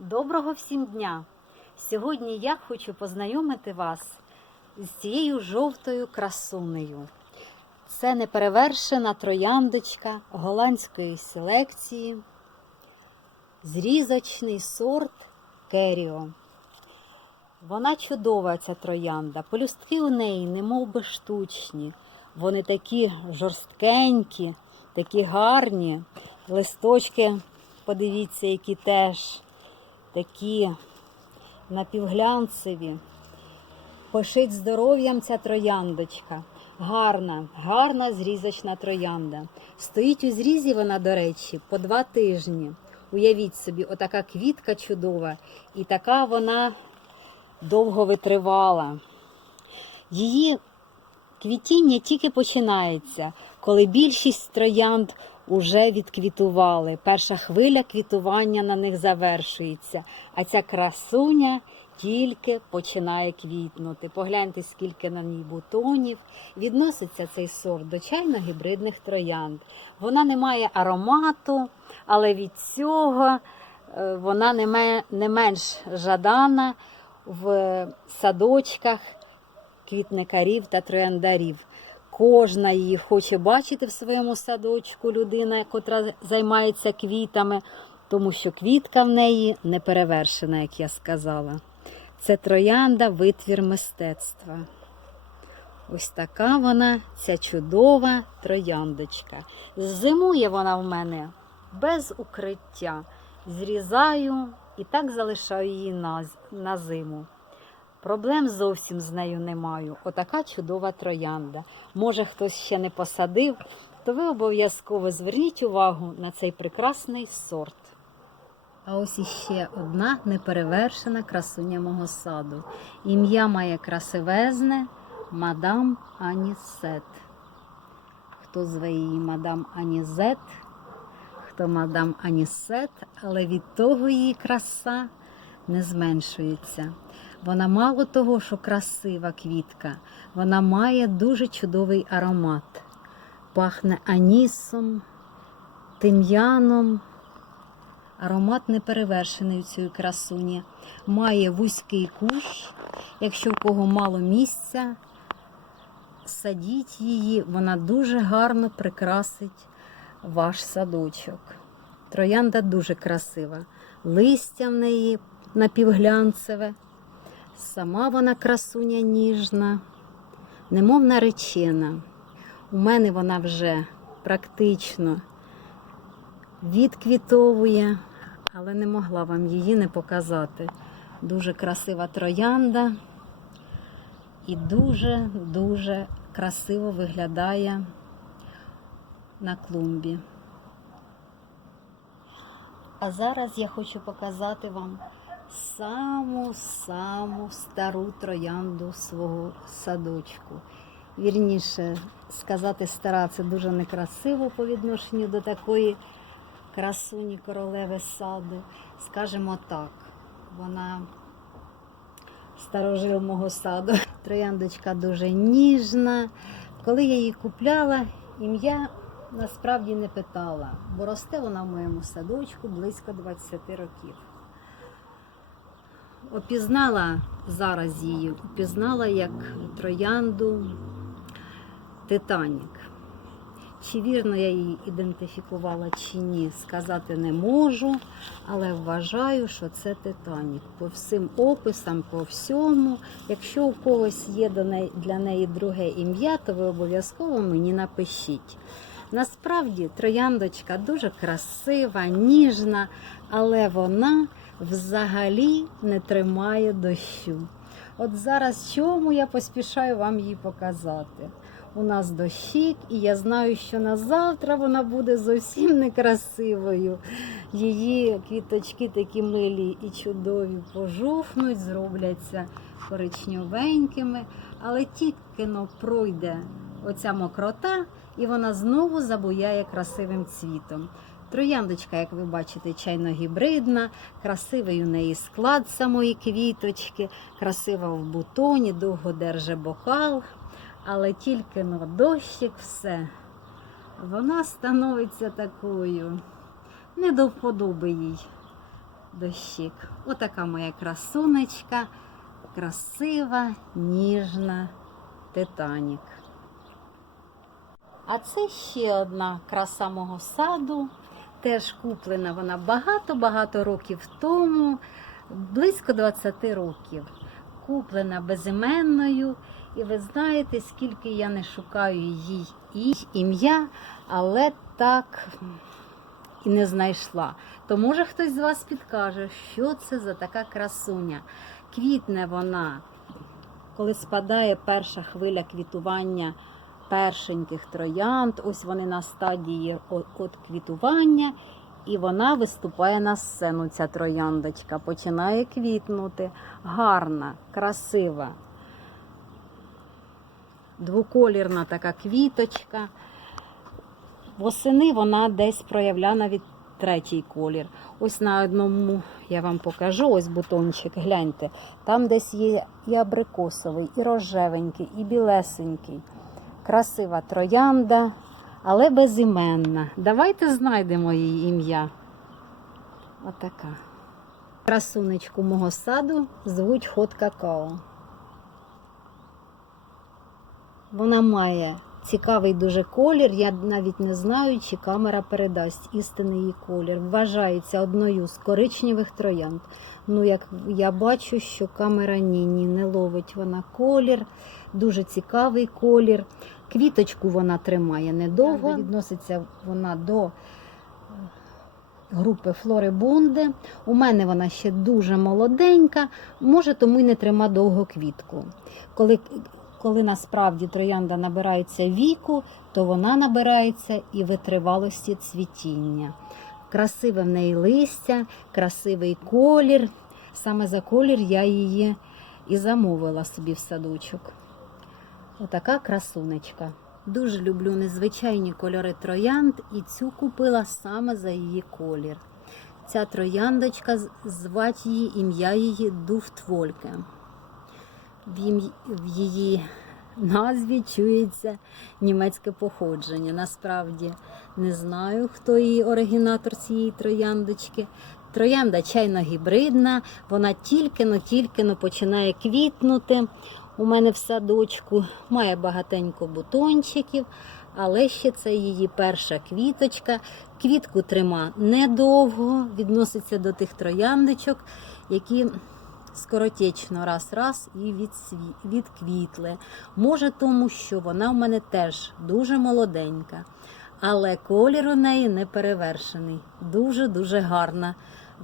Доброго всім дня! Сьогодні я хочу познайомити вас з цією жовтою красунею. Це неперевершена трояндочка голландської селекції, зрізочний сорт Керіо. Вона чудова, ця троянда. Полюстки у неї немов би штучні. Вони такі жорсткенькі, такі гарні. Листочки, подивіться, які теж такі напівглянцеві. Пишить здоров'ям ця трояндочка. Гарна, гарна зрізочна троянда. Стоїть у зрізі вона, до речі, по два тижні. Уявіть собі, отака квітка чудова, і така вона довго витривала. Її квітіння тільки починається, коли більшість троянд уже відквітували. Перша хвиля квітування на них завершується, а ця красуня тільки починає квітнути. Погляньте, скільки на ній бутонів. Відноситься цей сорт до чайно-гібридних троянд. Вона не має аромату, але від цього е, вона не менш жадана в садочках квітникарів та трояндарів. Кожна її хоче бачити в своєму садочку людина, котра займається квітами, тому що квітка в неї не перевершена, як я сказала. Це троянда витвір мистецтва. Ось така вона, ця чудова трояндочка. Зимує вона в мене без укриття. Зрізаю і так залишаю її на, на зиму. Проблем зовсім з нею не маю. Отака чудова троянда. Може, хтось ще не посадив, то ви обов'язково зверніть увагу на цей прекрасний сорт. А ось іще одна неперевершена красуня мого саду. Ім'я має красивезне мадам Анісет. Хто зве її мадам Анізет, хто мадам Анісет, але від того її краса не зменшується. Вона мало того, що красива квітка, вона має дуже чудовий аромат. Пахне анісом, тим'яном. Аромат неперевершений у цій красуні. Має вузький куш. Якщо в кого мало місця, садіть її, вона дуже гарно прикрасить ваш садочок. Троянда дуже красива. Листя в неї напівглянцеве. Сама вона красуня ніжна, немов наречена. У мене вона вже практично відквітовує, але не могла вам її не показати. Дуже красива троянда і дуже-дуже красиво виглядає на клумбі. А зараз я хочу показати вам саму-саму стару троянду свого садочку. Вірніше сказати стара це дуже некрасиво по відношенню до такої красуні королеви саду. Скажемо так, вона старожил мого саду. Трояндочка дуже ніжна. Коли я її купляла, ім'я насправді не питала, бо росте вона в моєму садочку близько 20 років. Опізнала зараз її, опізнала як троянду Титанік. Чи вірно я її ідентифікувала чи ні, сказати не можу, але вважаю, що це Титанік. По всім описам, по всьому. Якщо у когось є для неї друге ім'я, то ви обов'язково мені напишіть. Насправді трояндочка дуже красива, ніжна, але вона взагалі не тримає дощу. От зараз чому я поспішаю вам її показати. У нас дощик, і я знаю, що на завтра вона буде зовсім некрасивою. Її квіточки такі милі і чудові пожовкнуть, зробляться коричневенькими, але тільки пройде оця мокрота, і вона знову забуяє красивим цвітом. Трояндочка, як ви бачите, чайно-гібридна, красивий у неї склад самої квіточки, красива в бутоні, довго держи бокал, але тільки на дощик все. Вона становиться такою, не до вподоби їй. дощик. Отака моя красунечка, красива, ніжна Титанік. А це ще одна краса мого саду. Теж куплена вона багато-багато років тому, близько 20 років. Куплена безіменною. І ви знаєте, скільки я не шукаю і ім'я, але так і не знайшла. То може хтось з вас підкаже, що це за така красуня. Квітне вона, коли спадає перша хвиля квітування першеньких троянд, ось вони на стадії от квітування, і вона виступає на сцену, ця трояндочка, починає квітнути. Гарна, красива. Двоколірна така квіточка. Восени вона десь проявляє навіть третій колір. Ось на одному я вам покажу, ось бутончик, гляньте. Там десь є і абрикосовий, і рожевенький, і білесенький. Красива троянда, але безіменна. Давайте знайдемо її ім'я. Отака. Красунечку мого саду звуть Хот Какао. Вона має цікавий дуже колір. Я навіть не знаю, чи камера передасть істинний її колір. Вважається одною з коричневих троянд. Ну, як я бачу, що камера ні, ні, не ловить вона колір. Дуже цікавий колір. Квіточку вона тримає недовго. Відноситься вона до е, групи флорибунди. У мене вона ще дуже молоденька, може, тому й не трима довго квітку. Коли коли насправді троянда набирається віку, то вона набирається і витривалості цвітіння. Красиве в неї листя, красивий колір. Саме за колір я її і замовила собі в садочок. Отака красунечка. Дуже люблю незвичайні кольори троянд і цю купила саме за її колір. Ця трояндочка, з- звать її, ім'я її Дуфтвольке. В, її назві чується німецьке походження. Насправді не знаю, хто її оригінатор цієї трояндочки. Троянда чайно гібридна, вона тільки-но, тільки-но починає квітнути. У мене в садочку має багатенько бутончиків, але ще це її перша квіточка. Квітку трима недовго, відноситься до тих трояндочок, які скоротечно раз-раз і відквітли. Може, тому що вона в мене теж дуже молоденька, але колір у неї не перевершений. Дуже-дуже гарна.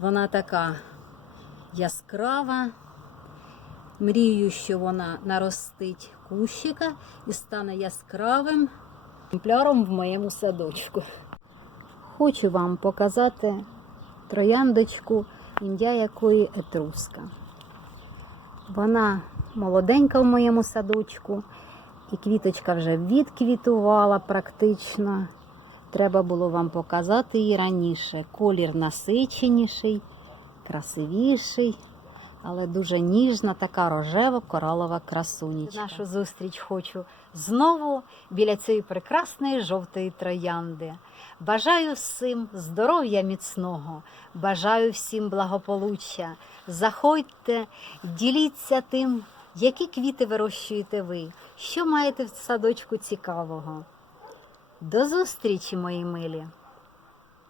Вона така яскрава. Мрію, що вона наростить кущика і стане яскравим екземпляром в моєму садочку. Хочу вам показати трояндочку, ім'я якої Етруска. Вона молоденька в моєму садочку, і квіточка вже відквітувала практично. Треба було вам показати її раніше. Колір насиченіший, красивіший, але дуже ніжна, така рожева коралова красунечка. Нашу зустріч хочу знову біля цієї прекрасної жовтої троянди. Бажаю всім здоров'я міцного, бажаю всім благополуччя. Заходьте, діліться тим, які квіти вирощуєте ви, що маєте в садочку цікавого. До зустрічі, мої милі!